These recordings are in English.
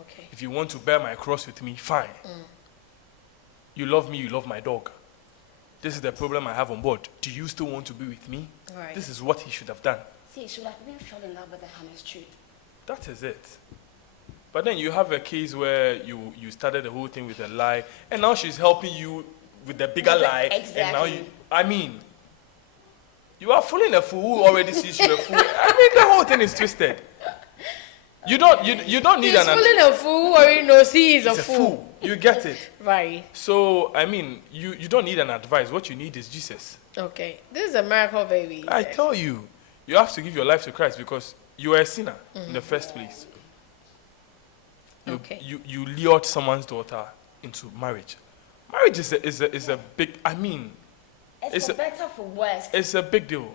Okay. If you want to bear my cross with me, fine. You love me, you love my dog. This is the problem I have on board. Do you still want to be with me? Right. This is what he should have done. See, he should have been fall in love with the honest truth. That is it. But then you have a case where you started the whole thing with a lie, and now she's helping you with the bigger lie. Exactly. And now you are fooling a fool who already sees you a fool. The whole thing is twisted. You don't need He's fooling a fool who already knows he is a fool. You get it. Right. So, you don't need an advice. What you need is Jesus. Okay. This is a miracle, baby. I tell you, you have to give your life to Christ because you are a sinner in the first place. You lured someone's daughter into marriage. Marriage is a big, It's for better, for worse. It's a big deal.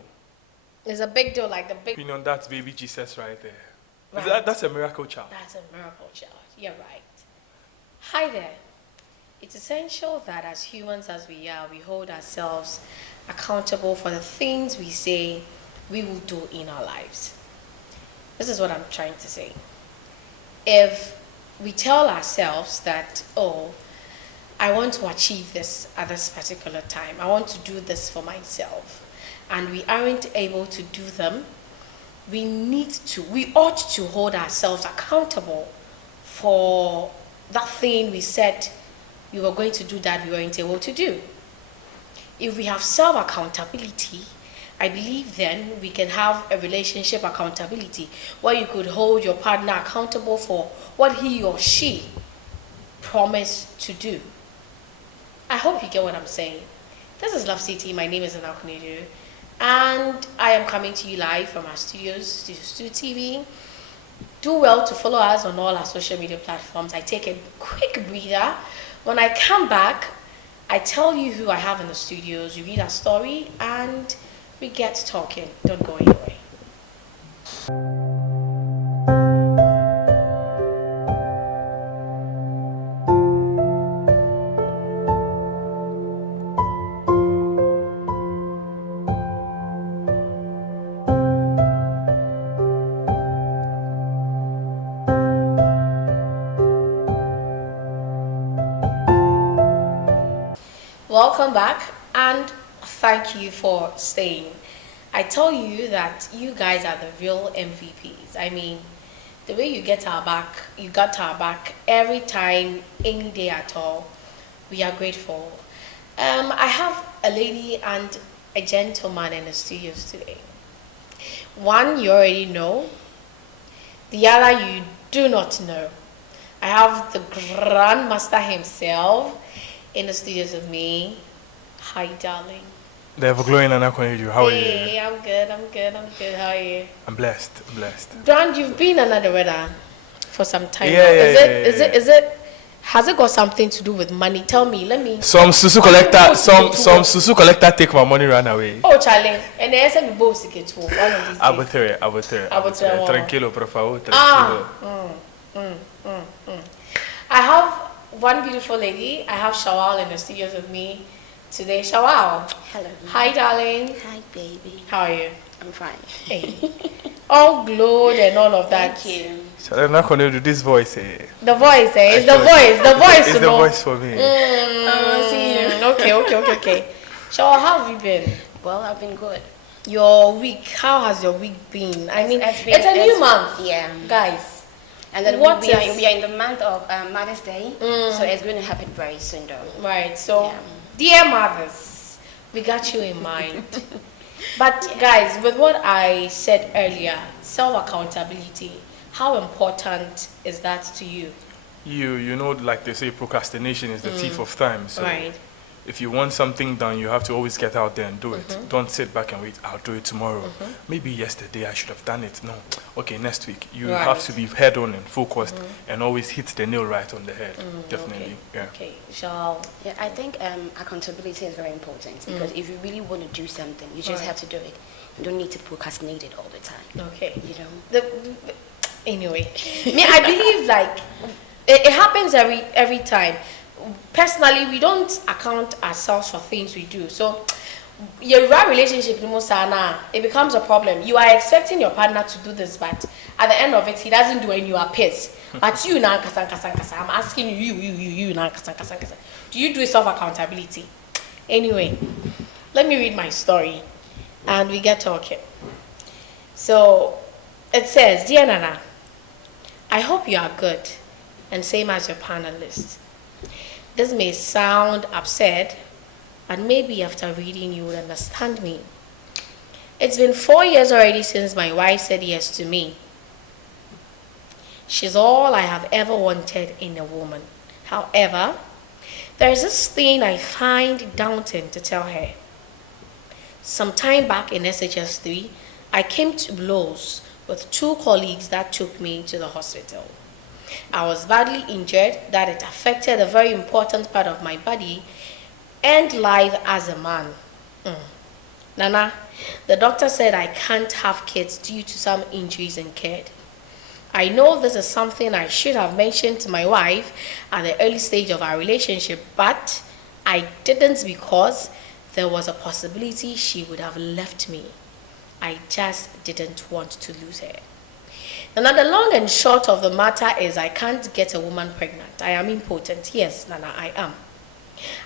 It's a big deal, like the big... Opinion, that's baby Jesus right there. Right. That's a miracle child. That's a miracle child. You're right. Hi there. It's essential that as humans as we are, we hold ourselves accountable for the things we say we will do in our lives. This is what I'm trying to say. If we tell ourselves that, oh, I want to achieve this at this particular time, I want to do this for myself, and we aren't able to do them, we ought to hold ourselves accountable for that thing we said we were going to do that we weren't able to do. If we have self-accountability, I believe then we can have a relationship accountability where you could hold your partner accountable for what he or she promised to do. I hope you get what I'm saying. This is Love City. My name is Anakuneju, and I am coming to you live from our studios, Studio TV. Do well to follow us on all our social media platforms. I take a quick breather. When I come back, I tell you who I have in the studios, you read our story, and we get talking. Don't go anywhere. Welcome back, and thank you for staying. I tell you that you guys are the real MVPs. The way you got our back every time, any day at all. We are grateful. I have a lady and a gentleman in the studios today. One you already know, the other you do not know. I have the Grandmaster himself in the studios with me. Hi, darling. The ever-glowing Anakuneju, how are you? Hey, I'm good. How are you? I'm blessed. Brand, you've been under the weather for some time now. Is it has it got something to do with money? Tell me, let me. Some susu collector take my money, run away. Oh, Charlie, and there's a boss to get to one of these days. Abutere. Tranquilo, por favor, tranquilo. I have one beautiful lady. I have Shawal in the studios with me today. Shawal. Hello. Hi, darling. Hi, baby. How are you? I'm fine. Hey. All glowed and all of that. Thank you. So I'm not going to do this voice. The voice, it's the voice. The voice. It's the voice for me. Okay. Shawal, how have you been? Well, I've been good. Your week, how has your week been? It's a new month. Yeah. Guys. And then we are in the month of Mother's Day, so it's going to happen very soon, though. Right. So, dear mothers, we got you in mind. But guys, with what I said earlier, self-accountability, how important is that to you? You know, like they say, procrastination is the thief of time. So right. If you want something done, you have to always get out there and do it. Don't sit back and wait, I'll do it tomorrow. Maybe yesterday I should have done it. No. Okay, next week. You have to be head on and focused and always hit the nail right on the head. Definitely. Okay. Shall I think accountability is very important because if you really want to do something, you just have to do it. You don't need to procrastinate it all the time. Okay. You know. Anyway, I believe like it happens every time. Personally, we don't account ourselves for things we do. So your right relationship, it becomes a problem. You are expecting your partner to do this, but at the end of it, he doesn't do, and you are pissed. But you now, I'm asking you now, do you do self accountability? Anyway, let me read my story, and we get talking. So it says, "Dear Nana, I hope you are good, and same as your panelists. This may sound absurd, but maybe after reading you would understand me. It's been 4 years already since my wife said yes to me. She's all I have ever wanted in a woman. However, there is this thing I find daunting to tell her. Some time back in SHS3, I came to blows with 2 colleagues that took me to the hospital. I was badly injured that it affected a very important part of my body and life as a man. Nana, the doctor said I can't have kids due to some injuries incurred. I know this is something I should have mentioned to my wife at the early stage of our relationship, but I didn't because there was a possibility she would have left me. I just didn't want to lose her. Nana, the long and short of the matter is I can't get a woman pregnant. I am impotent. Yes, Nana, I am.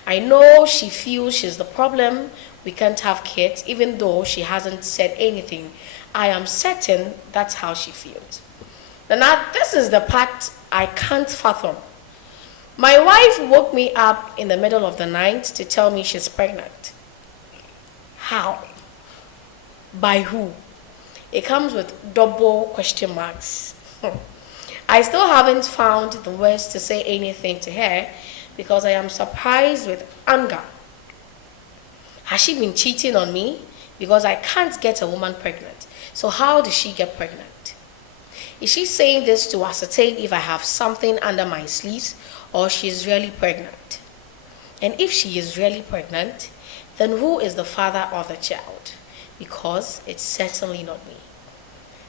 I know she feels she's the problem. We can't have kids, even though she hasn't said anything. I am certain that's how she feels. Nana, this is the part I can't fathom. My wife woke me up in the middle of the night to tell me she's pregnant. How? By who? It comes with double question marks. I still haven't found the words to say anything to her because I am surprised with anger. Has she been cheating on me? Because I can't get a woman pregnant. So how did she get pregnant? Is she saying this to ascertain if I have something under my sleeves or she is really pregnant? And if she is really pregnant, then who is the father of the child? Because it's certainly not me.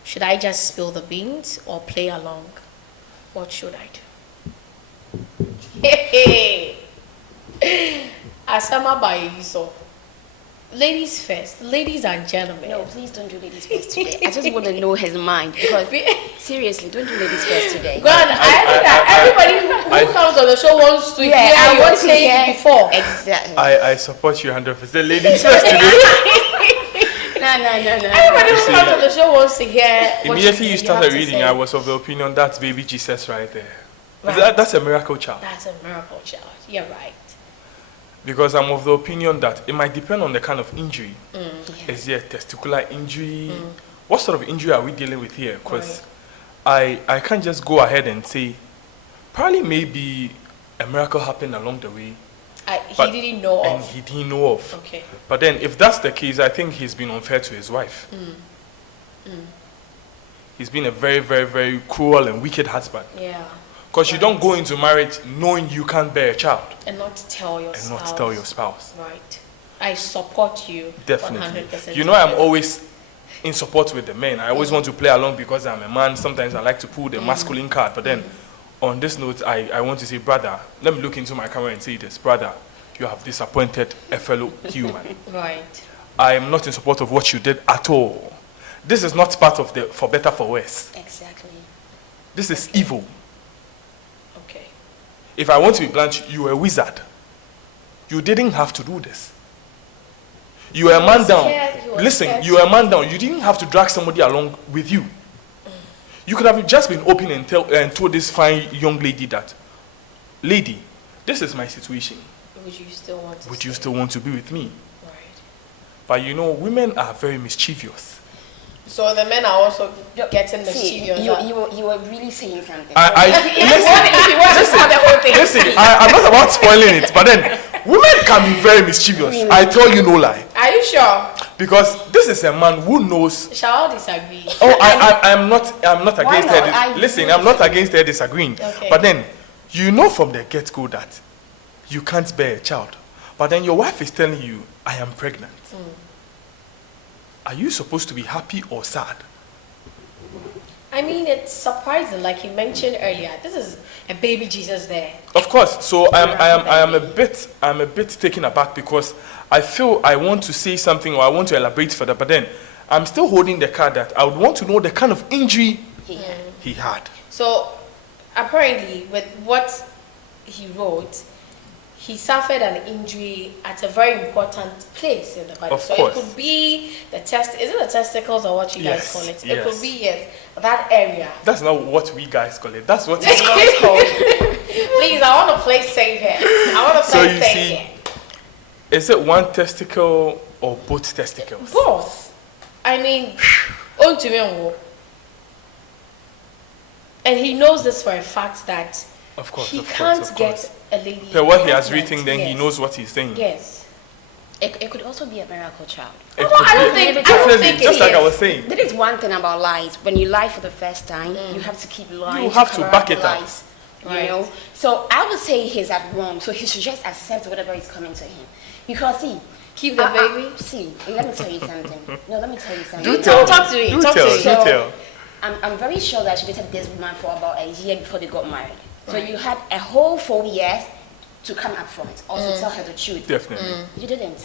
Should I just spill the beans or play along? What should I do? Hey, Asama Bayiso. Ladies first, ladies and gentlemen. No, please don't do ladies first today. I just want to know his mind because seriously, don't do ladies first today. God, I think that everybody who comes on the show wants to hear I want to hear before. Exactly. I support you 100%. Ladies first today. No. Everybody who comes on the show wants to hear. Immediately you started reading, I was of the opinion that's baby Jesus right there. Right. That's a miracle child. That's a miracle child. You're right. Because I'm of the opinion that it might depend on the kind of injury. Yeah. Is there a testicular injury? What sort of injury are we dealing with here? Because I can't just go ahead and say, probably maybe a miracle happened along the way. He didn't know and of. he didn't know of. Okay. But then if that's the case, I think he's been unfair to his wife. He's been a very, very, very cruel and wicked husband. Yeah. Because you don't go into marriage knowing you can't bear a child. And not tell your spouse. Right. I support you. Definitely. 100%. You know, I'm always in support with the men. I always want to play along because I'm a man. Sometimes I like to pull the masculine card. But then on this note, I want to say, brother, let me look into my camera and say this. Brother, you have disappointed a fellow human. Right. I am not in support of what you did at all. This is not part of the for better, for worse. Exactly. This is evil. Okay. If I want to be blunt, you were a wizard. You didn't have to do this. You were a man down. Listen, you were a man down. You didn't have to drag somebody along with you. You could have just been open and told this fine young lady that, lady, this is my situation. Would you still want to? Would you still want to be with me? Right. But you know, women are very mischievous. So the men are also getting mischievous. You were really saying something. Listen, I'm not about spoiling it, but then women can be very mischievous. Really? I tell you no lie. Are you sure? Because this is a man who knows. Shall I disagree? Oh, I'm not against not? her. Listen, I'm not against her disagreeing. Okay. But then, you know from the get-go that you can't bear a child. But then your wife is telling you, I am pregnant. Are you supposed to be happy or sad? I mean, it's surprising, like you mentioned earlier. This is a baby Jesus there. Of course. So I'm a bit taken aback because I feel I want to say something or I want to elaborate further, but then I'm still holding the card that I would want to know the kind of injury he had. So apparently, with what he wrote, he suffered an injury at a very important place in the body. Of so course. it could be the is it the testicles or what you guys call it? Yes. It could be that area. That's not what we guys call it. That's what it's called. Please, I want to play safe here. I want to So play you safe see, here. is it one testicle or both testicles? Both. I mean, on to me. And he knows this for a fact that Of course, he of can't course, of get course. a lady. Per what he has pregnant. written, then he Yes. knows what he's saying. Yes. It could also be a miracle child. It No, could I don't be. think. I don't Definitely, think just it like I is. was saying. That is one thing about lies. When you lie for the first time, you have to keep lying. You have to cover back up it the up. lies, Right. You know. So I would say he's at wrong. So he should just accept whatever is coming to him. Because see, Keep the baby. See, let me tell you something. No, let me tell you something. Do tell. Talk to me. Do Talk tell. to me. Do So, tell. I'm very sure that she dated this woman for about a year before they got married. So Right. you had a whole 4 years to come up front or to tell her the truth. Definitely. You didn't.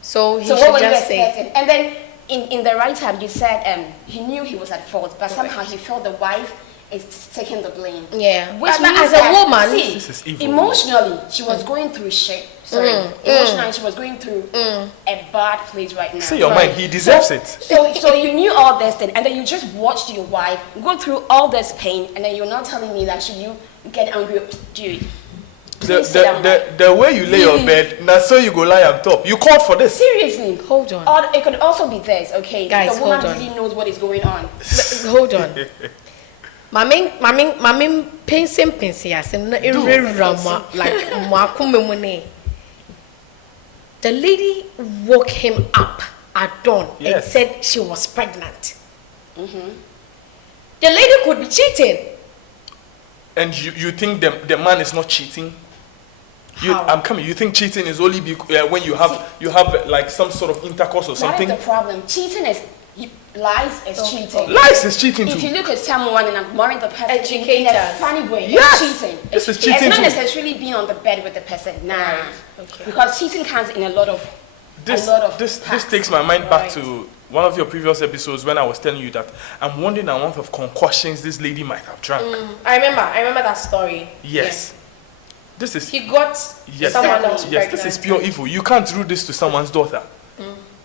So he So should what were you just say. expecting? And then in the right time, you said he knew he was at fault, but somehow he felt the wife is taking the blame. Yeah. Which But means as a that, woman, see, This is evil. emotionally, she was going through shit. Sorry. Emotionally, she was going through a bad place right now. Say your Right. mind. He deserves it. So you knew all this thing, and then you just watched your wife go through all this pain, and then you're not telling me that should you get angry, dude. The way you lay your Really? bed, now so you go lie on top. You called for this. Seriously. Hold on. Or it could also be this, okay? Guys, the woman hold on. really knows what is going on. Hold on. Mami, pensing asem na erewura like mwakumemune. The lady woke him up at dawn and Yes. said she was pregnant. The lady could be cheating. And you think the man is not cheating? How? I'm coming. You think cheating is only when you have like some sort of intercourse or That something? is the problem. Cheating is lies is cheating. Lies is cheating If too. you look at someone and ignoring the person in a Educators. funny way, Yes. it's cheating. This is It's cheating not too. necessarily being on the bed with the person. Nah. Right. Okay. Because cheating comes in a lot of This parts. takes my mind back Right. to one of your previous episodes when I was telling you that I'm wondering the amount of concussions this lady might have drank. I remember that story. Yes. This is He got yes, someone else yes, pregnant. this is pure evil. You can't do this to someone's daughter.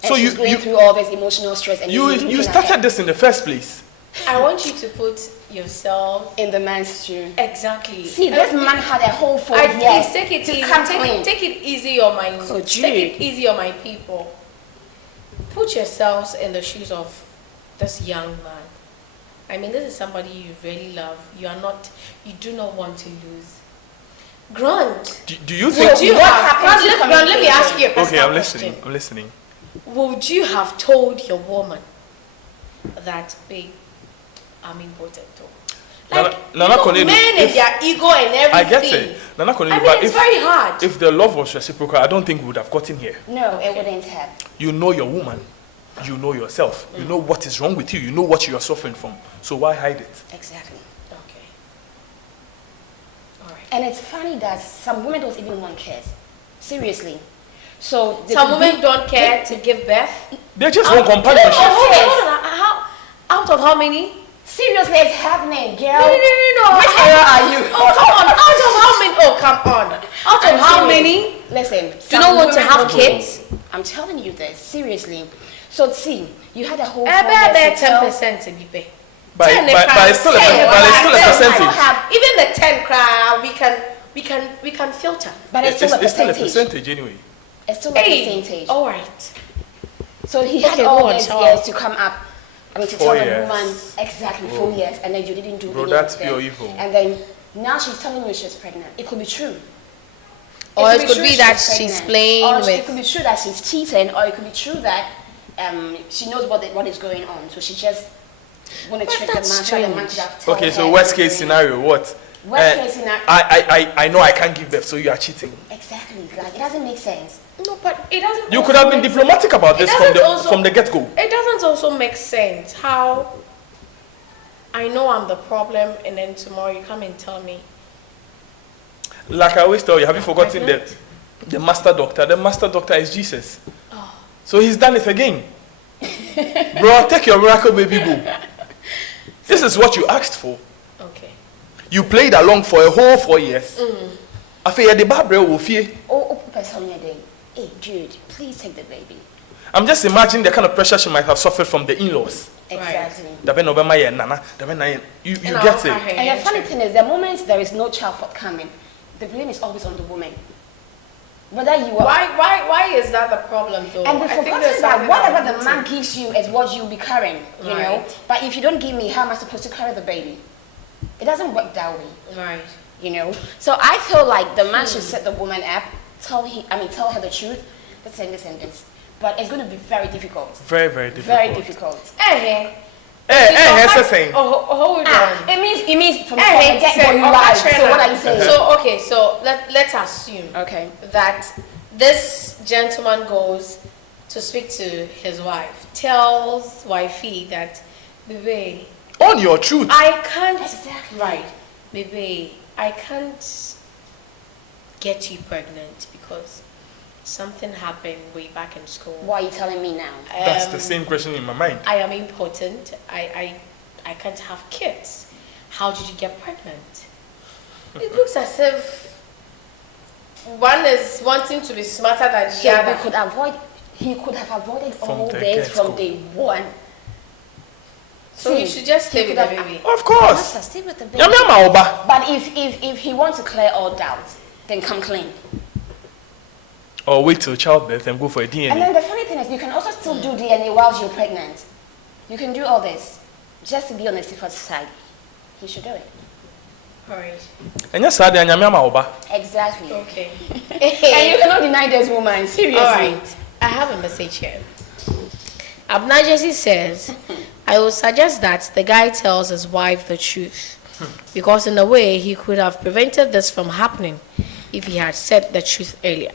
And she's going through all this emotional stress, and you're looking you at started her this in the first place. I want you to put yourself in the man's shoe. exactly. See, this man had a whole 4 years Please take it to easy. come clean. Take it easy on my Oh, take it easy on my people. Put yourselves in the shoes of this young man. I mean, this is somebody you really love. You do not want to lose. Grant, Do you think? would you What have? happened to Grant, let me ask you a personal Okay, I'm question. listening. I'm listening. Would you have told your woman that, babe, I'm impotent too? Like, Nana you know, Konelu, men and if- their ego and everything. I get it. Nana Konelu, I mean, but it's very hard. if the love was reciprocal, I don't think we would have gotten here. No, it wouldn't have. You know your woman. You know yourself. You know what is wrong with you. You know what you are suffering from. So why hide it? Exactly. Okay. All right. And it's funny that some women don't even want kids. Seriously. So Some women don't care to give birth. They just want companionship. Hold on. How? Out of how many? seriously, it's happening, girl. No. Which era are you? Oh, come on. Out of how many? Oh, come on. Out of I'm how serious. many? Listen, Do some not want to women have don't- kids? I'm telling you this, seriously. So see, you had a whole About 4 years to tell- 10% in the But it's still a percentage. Even the 10 cry, we can filter. But it's still a It's still a percentage. percentage anyway. It's still a percentage. All right. So he had Okay, all go on, these show years up. to come up. I mean, to 4 tell the years. woman exactly 4 years, and then you didn't do Bro, any that's of them. pure evil. And then now she's telling you she's pregnant. It could be true. Or it could true be that she's she's pregnant. playing or with- it could be true that she's cheating, or it could be true that she knows what is going on, so she just want to But trick the man. that's So the man strange. could have told Okay, so her worst case everything. scenario, what? Worst case scenario. I know I can't give birth, so you are cheating. Exactly, like it doesn't make sense. No, but it doesn't. You also could have been make- diplomatic about It this from doesn't also- the get-go. It doesn't also make sense how I know I'm the problem, and then tomorrow you come and tell me. Like I always tell you, have you forgotten pregnant? that the master doctor? The master doctor is Jesus. Oh. So he's done it again. Bro, take your miracle baby boo. This is what you asked for. Okay. You played along for a whole 4 years. I feel the Bible will fear. Oh, hey, Jude, please take the baby. I'm just imagining the kind of pressure she might have suffered from the in-laws. Exactly. You get it. And the funny thing is, the moment there is no child forthcoming, the blame is always on the woman. Whether you are Why is that the problem though? and we I think forgotten there's that something whatever the about man gives you is what you'll be carrying, you know. Right. But if you don't give me, how am I supposed to carry the baby? It doesn't work that way, right. you know. So I feel like the man should set the woman up, tell her the truth, this and this and this. But it's going to be very difficult. Very, very difficult. Very difficult. Saying. Hold on. It means from the Say, get-go you lied. So what are you saying? So okay, so let's assume Okay. that this gentleman goes to speak to his wife, tells wifey that, baby, On your truth. I can't. Exactly. Right, baby, I can't get you pregnant because something happened way back in school. What are you telling me now? That's the same question in my mind. I am impotent. I can't have kids. How did you get pregnant? It looks as if one is wanting to be smarter than the So other. he could have avoided From all the this get-go. from day one. So you should just stay he with the could have- baby. Of course. Master, stay with the baby. Nyame ama oba. But if he wants to clear all doubts, then come clean. Or wait till childbirth and go for a And DNA. then the funny thing is, you can also still do DNA while you're pregnant. You can do all this just to be on the safer side. He should do it. Alright. And yes, sir, nyame ama oba. Exactly. Okay. And you cannot deny this woman. Seriously. Alright. I have a message here. Abnajensi says, I would suggest that the guy tells his wife the truth. Because in a way, he could have prevented this from happening if he had said the truth earlier.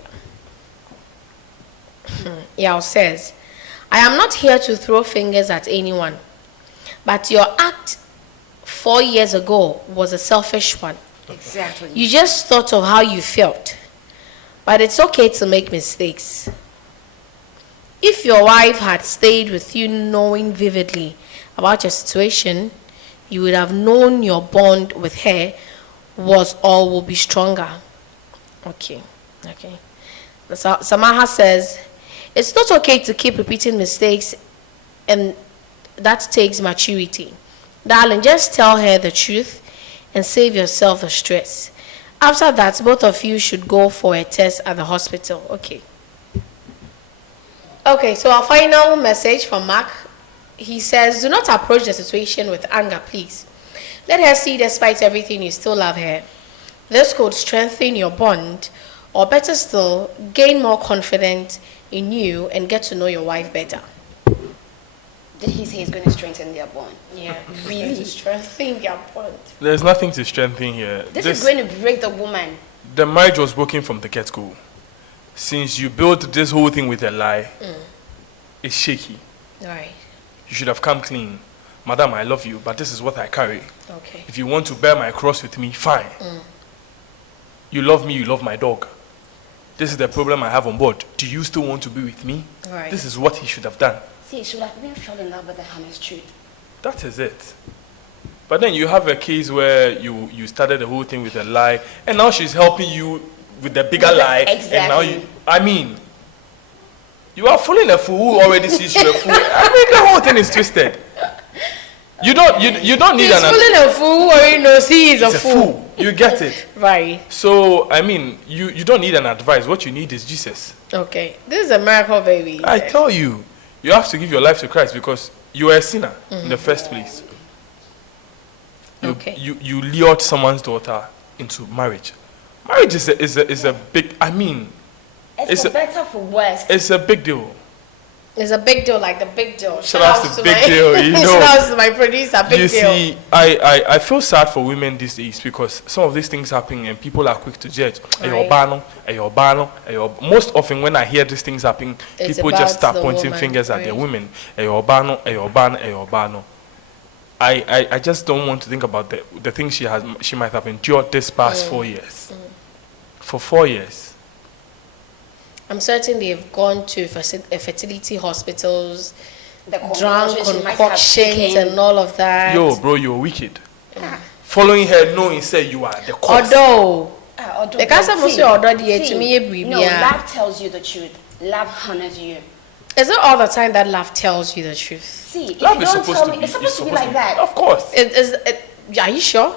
Yao says, I am not here to throw fingers at anyone, but your act 4 years ago was a selfish one. Exactly. You just thought of how you felt. But it's okay to make mistakes. If your wife had stayed with you knowing vividly about your situation, you would have known your bond with her was or will be stronger. Okay. Samaha says, it's not okay to keep repeating mistakes, and that takes maturity. Darling, just tell her the truth and save yourself the stress. After that, both of you should go for a test at the hospital. Okay, so our final message from Mark. He says, do not approach the situation with anger, please. Let her see despite everything you still love her. This could strengthen your bond, or better still, gain more confidence in you and get to know your wife better. Did he say he's going to strengthen their bond? Yeah, really to strengthen your bond. There's nothing to strengthen here. This is going to break the woman. The marriage was broken from the get-go. Since you built this whole thing with a lie, it's shaky. Right. You should have come clean. Madam, I love you, but this is what I carry. Okay. If you want to bear my cross with me, fine. You love me, you love my dog. This is the problem I have on board. Do you still want to be with me? Right. This is what he should have done. See, he should have been fell in love with the honest truth. That is it. But then you have a case where you started the whole thing with a lie, and now she's helping you with the bigger lie. Exactly. And now you are fooling a fool who already sees you a fool. The whole thing is twisted. You don't need He's fooling a fool who already knows he is a fool. You get it. Right. So, you don't need an advice. What you need is Jesus. Okay. This is a miracle baby. I tell you, you have to give your life to Christ because you are a sinner in the first place. You lured someone's daughter into marriage. Marriage is a big, It's for better, for worse. it's a big deal. It's a big deal, like the big deal. Shout out to Big Deal, you know. Shout out to my producer, Big You Deal. see, I feel sad for women these days because some of these things happen and people are quick to judge. Right. Most often when I hear these things happen, It's people just about start the pointing woman, fingers at right. the women. I just don't want to think about the things she might have endured this past 4 years. For 4 years. I'm certain they've gone to fertility hospitals, The drunk concoctions she might have concoctions taken. and all of that. Yo, bro, you're wicked. Following her, knowing say you are the cause. Although Although, the cancer must be already to me. No, love tells you the truth. Love honors you. Is it all the time that love tells you the truth? See, if Love you is don't supposed tell to me, be. it's supposed to be like that. Of course. Are you sure?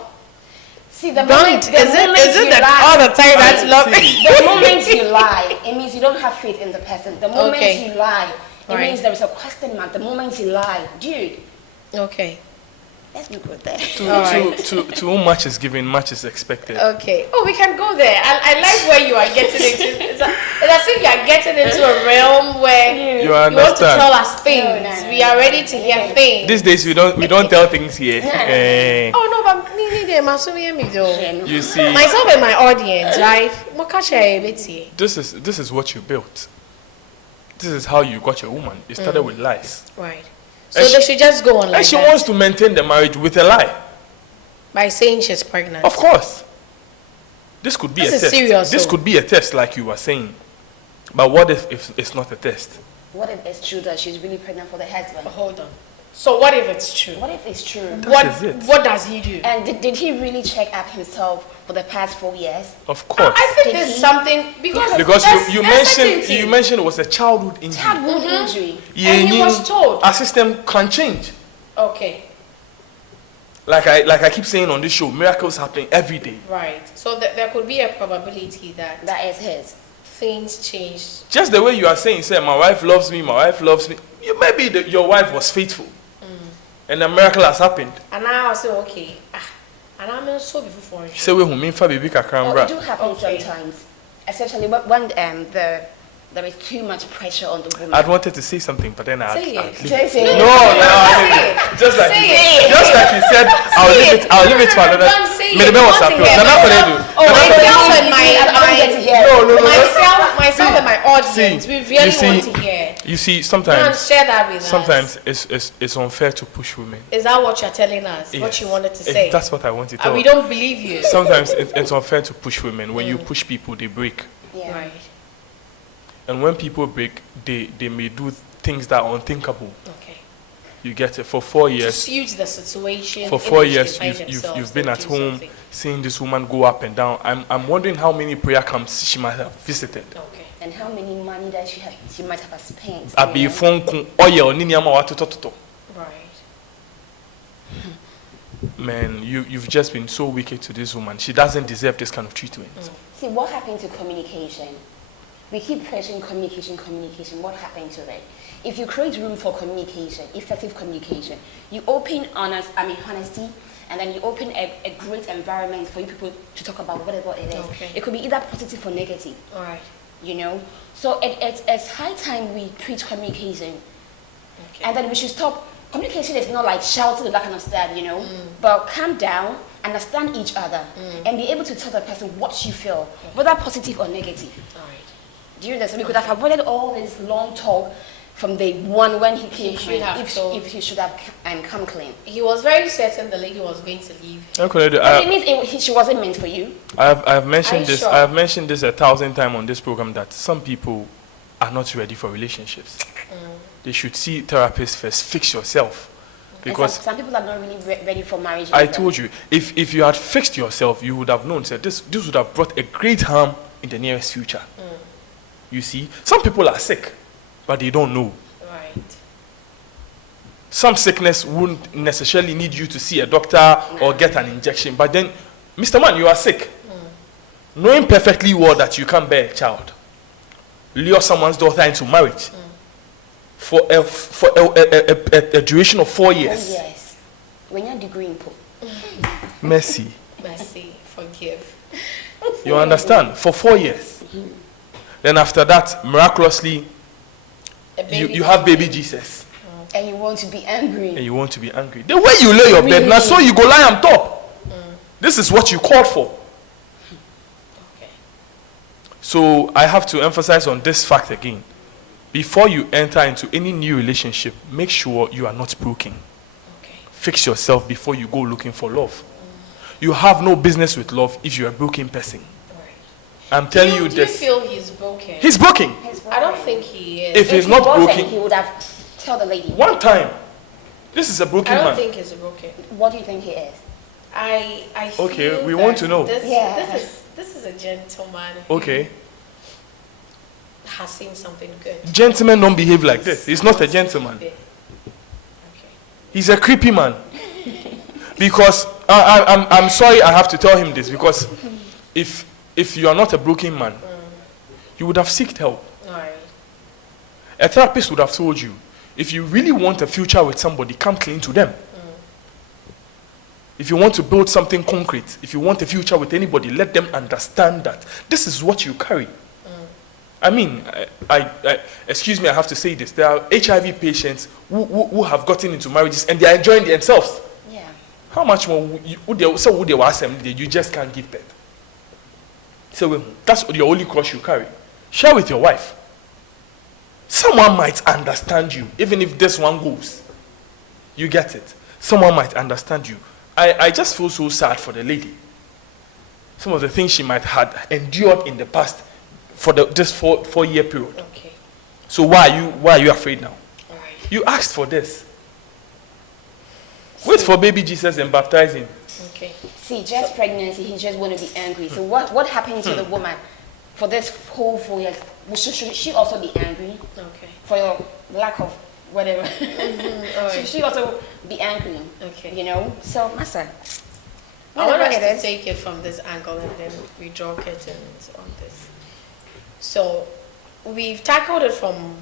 See, the Don't. moment, Is it you that lie, all the time that's love? the moment you lie, it means you don't have faith in the person. The moment Okay. you lie, it Right. means there is a question mark. The moment you lie, dude, Okay. let's be good there. To whom much is given, much is expected. Okay. Oh, we can go there. I like where you are getting into. It's as if you are getting into a realm where You you want to understand? tell us things. No. We are ready to hear things. These days we don't tell things here. Oh no, but me though. You see, Myself and my audience, right? this is what you built. This is how you got your woman. It started with lies. Right. So And they should just go on like And she that wants to maintain the marriage with a lie. by saying she's pregnant. Of course. This could be This a is test. serious, This though. could be a test like you were saying. But what if it's not a test? What if it's true that she's really pregnant for the husband? Hold on. So what if it's true? What if it's true? What is it. what does he do? And did he really check up himself for the past 4 years? Of course. I think Did there's he? something because Because there's- you there's mentioned certainty. it was a childhood injury. Childhood injury. And he was told. Our system can change. Okay, Like I keep saying on this show, miracles happen every day. right. So there could be a probability that That is his. things changed. Just the way you are saying, say, my wife loves me, my wife loves me. Maybe your wife was faithful. And a miracle has happened. And now I say, okay, and I'm so before for Say, we who mean for baby Oh, it kakra. do happen Okay. sometimes, especially when there is too much pressure on the woman. I'd wanted to say something, but then I'd Say it. leave Say it. it. No, just like Say you, it. just like you said, I'll leave it for another. Don't say it. Me the man was Want to happy. hear Nana myself. Koledu. Oh, myself and No. myself and my audience, See, we you really see, want to hear. You see, Come sometimes share that with us. Sometimes it's unfair to push women. Is that what you're telling us? What Yes. you wanted to say? That's what I want to And tell. we don't believe you. Sometimes it's unfair to push women. When you push people, they break. Yeah. Right. And when people break, they may do things that are unthinkable. Okay. You get it. For 4 To years, suit the situation. for in 4 which they years, find you've themselves, been they at do home something. seeing this woman go up and down. I'm wondering how many prayer camps she might have visited. Okay. And how many money that she might have spent. Abi you know? phone kun oil ni niyama wa toto. Right. Man, you've just been so wicked to this woman. She doesn't deserve this kind of treatment. See, what happened to communication? We keep pressing communication. What happened to it? If you create room for communication, effective communication, you open honesty, and then you open a great environment for you people to talk about whatever it is. Okay. It could be either positive or negative, All right. you know? So it's high time we preach communication. Okay. And then we should stop. Communication is not like shouting and that kind of stuff, you know? But calm down, understand each other, and be able to tell the person what you feel, whether positive or negative. All right. Do you understand? We could have avoided all this long talk from day one when he came should clean, have told. if he should have come clean. He was very certain the lady was going to leave. Okay, But it means she wasn't meant for you. I've mentioned Are you this. sure? I have mentioned this 1,000 times on this program that some people are not ready for relationships. They should see therapists first. Fix yourself, And because some people are not really ready for marriage. I either. told you, if you had fixed yourself, you would have known that this would have brought a great harm in the nearest future. You see, some people are sick, but they don't know. Right. Some sickness wouldn't necessarily need you to see a doctor or get an injection, but then, Mr. Man, you are sick. Knowing perfectly well that you can't bear a child, lure someone's daughter into marriage for a duration of 4 years. Oh, yes. When you're degree in Mercy. Mercy. Forgive. You understand? For 4 years. Then after that, miraculously, A baby you have baby Jesus. and you want to be angry. And you want to be angry. The way you lay your bed, now so you go lie on top. This is what you called for. Okay. So I have to emphasize on this fact again. Before you enter into any new relationship, make sure you are not broken. Okay. fix yourself before you go looking for love. You have no business with love if you're a broken person. I'm telling you this. Do you feel he's broken? He's broken. I don't think he is. If he's not broken, he would have tell the lady. One time. This is a broken man. I don't think he's broken. What do you think he is? I feel okay, we want to know. This is a gentleman. Okay. Has seen something good. Gentlemen don't behave like this. He's not a gentleman. Okay. He's a creepy man. Because I'm sorry I have to tell him this, because if you are not a broken man, you would have sought help. Right. A therapist would have told you, if you really want a future with somebody, come clean to them. If you want to build something concrete, if you want a future with anybody, let them understand that this is what you carry. I mean, I excuse me, I have to say this. There are HIV patients who have gotten into marriages and they are enjoying themselves. Yeah. How much more would they ask them that you just can't give birth? So that's your only cross you carry. Share with your wife. Someone might understand you, even if this one goes. You get it. Someone might understand you. I just feel so sad for the lady. Some of the things she might have endured in the past for this 4-year period. Okay. So why are you afraid now? All right. You asked for this. Wait for baby Jesus and baptize him. Okay. See, just pregnancy, he just want to be angry. So what happened to the woman for this whole 4 years? Should she also be angry? Okay. For your lack of whatever. Right. Should she also be angry? Okay. You know? So, Master, I want us to take it from this angle and then we draw curtains on this. So, we've tackled it from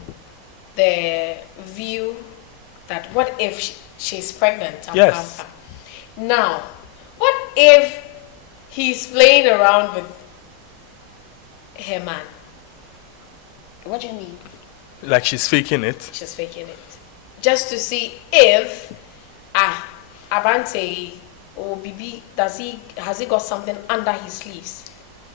the view that what if she's pregnant? Yes. Now, what if he's playing around with her man? What do you mean? Like she's faking it. She's faking it. Just to see if, Abante or Bibi, has he got something under his sleeves?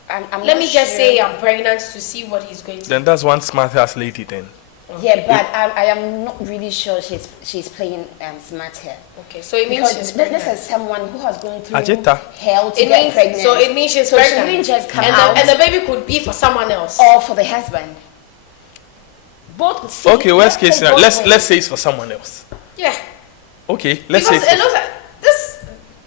Let me just say I'm pregnant to see what he's going to Then that's one smart ass lady then. Okay. Yeah, but I am not really sure she's playing smart here. Okay, so it means she's pregnant. This is someone who has gone through Ajita. hell to It get means, pregnant. so it means she's So she pregnant. didn't just come and out. and the baby could be for someone else. Or for the husband. Both. Okay, worst case scenario. both ways. Let's say it's for someone else. Yeah. Okay, let's say Because it's it looks like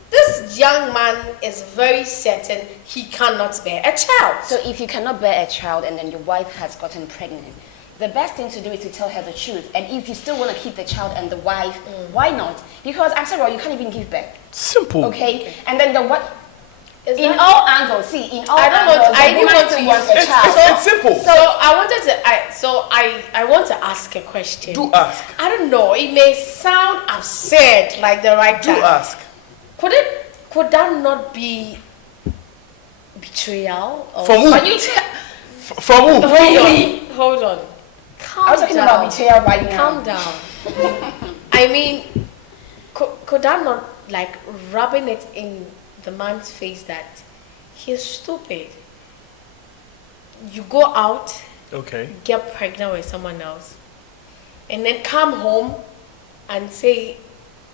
this young man is very certain he cannot bear a child. So if you cannot bear a child and then your wife has gotten pregnant, the best thing to do is to tell her the truth. And if you still want to keep the child and the wife, why not? Because after all, you can't even give birth. simple. Okay? And then the what? Is In that- all angles, see, in all I don't angles, want- I the didn't woman want to still use- wants a It's, child. it's simple. So I wanted to I want to ask a question. Do ask. I don't know. It may sound absurd, like the right Do time. ask. Could that not be betrayal? Or From who? When you From who? Hold on. Calm I was talking down. about betrayal right now. Calm down. I mean, could that not like rubbing it in the man's face that he's stupid? You go out, Okay. get pregnant with someone else, and then come home and say,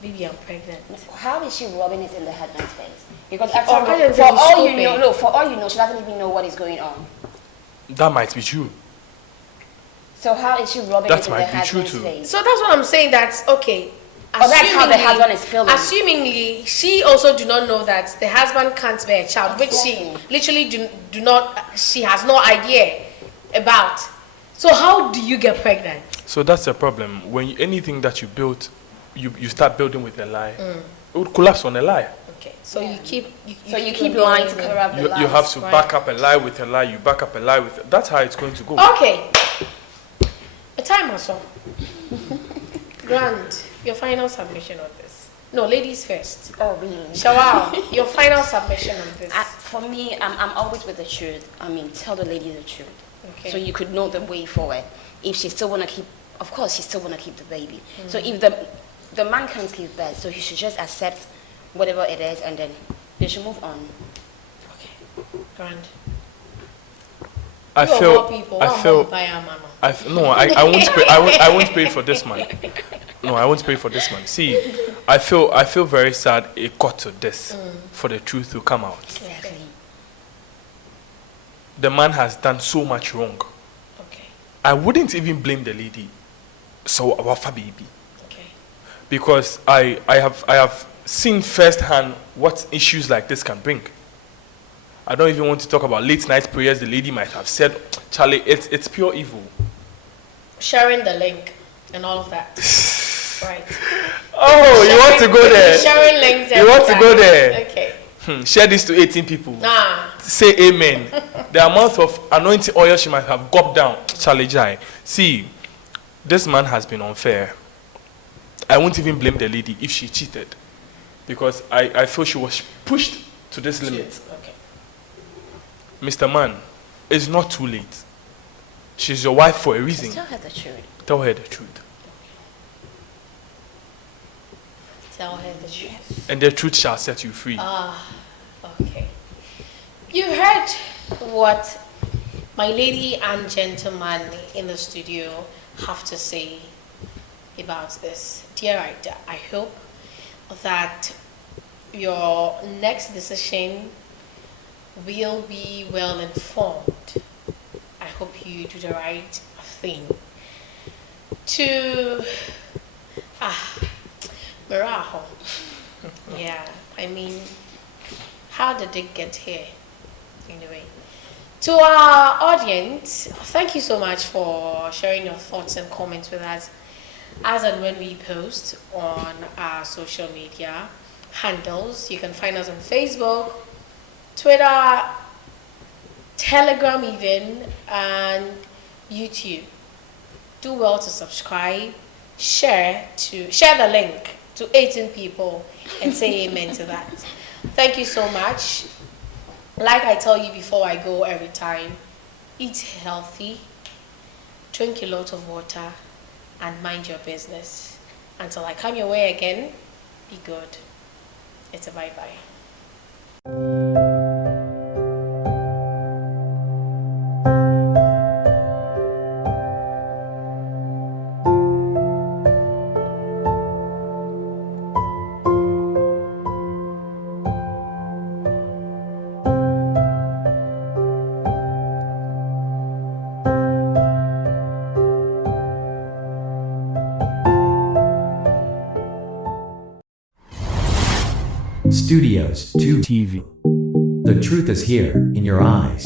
"Baby, I'm pregnant." How is she rubbing it in the husband's face? Because Oh, after because for it's all you stupid. know, no, for all you know, she doesn't even know what is going on. That might be true. So how is she rubbing That it in the might be true husband's too. face? So that's what I'm saying. That's okay. Oh, that's how the Assumingly- husband is feeling. Assumingly, she also do not know that the husband can't bear a child, which she Exactly. literally do not. She has no idea about. So how do you get pregnant? So that's the problem. When anything that you build, you start building with a lie. It would collapse on a lie. Okay, so you keep. So you keep lying to cover up the You lies. have to right. back up a lie with a lie. You back up a lie with. That's how it's going to go. Okay. A time or so. Grand, your final submission on this. No, ladies first. Oh, really? Shawal, your final submission on this. For me, I'm always with the truth. I mean, tell the lady the truth. Okay. So you could know the way forward. If she still want to keep, of course, she still want to keep the baby. So if the man can't give birth, so he should just accept whatever it is and then they should move on. Okay. Grand. I You of feel. all people, I one feel. man buy a mama. No, I won't pray. I won't pray for this man. No, I won't pray for this man. See, I feel very sad it got to this for the truth to come out. Exactly. The man has done so much wrong. Okay. I wouldn't even blame the lady. So our baby. Okay. Because I have seen firsthand what issues like this can bring. I don't even want to talk about late night prayers the lady might have said. Charlie, it's pure evil. Sharing the link and all of that. Right. Oh, you want to go there? Sharing links. You want to go there? Okay. Share this to 18 people. Nah. Say amen. The amount of anointing oil she might have gulped down. Charlie Jai. See, this man has been unfair. I won't even blame the lady if she cheated. Because I feel she was pushed to this limit. Okay. Mr. Man, it's not too late. She's your wife for a reason. Tell her the truth. Tell her the truth. Tell her the truth. And the truth shall set you free. Okay. You heard what my lady and gentleman in the studio have to say about this. Dear Ida, I hope that your next decision will be well informed. I hope you do the right thing. To Miraho. Yeah, I mean, how did it get here? Anyway, to our audience, thank you so much for sharing your thoughts and comments with us as and when we post on our social media handles. You can find us on Facebook, Twitter, Telegram even, and YouTube. Do well to subscribe, share the link to 18 people and say amen to that. Thank you so much. Like I tell you before I go every time, eat healthy, drink a lot of water, and mind your business. Until I come your way again, be good. It's a bye-bye. Studios 2 TV. The truth is here, in your eyes.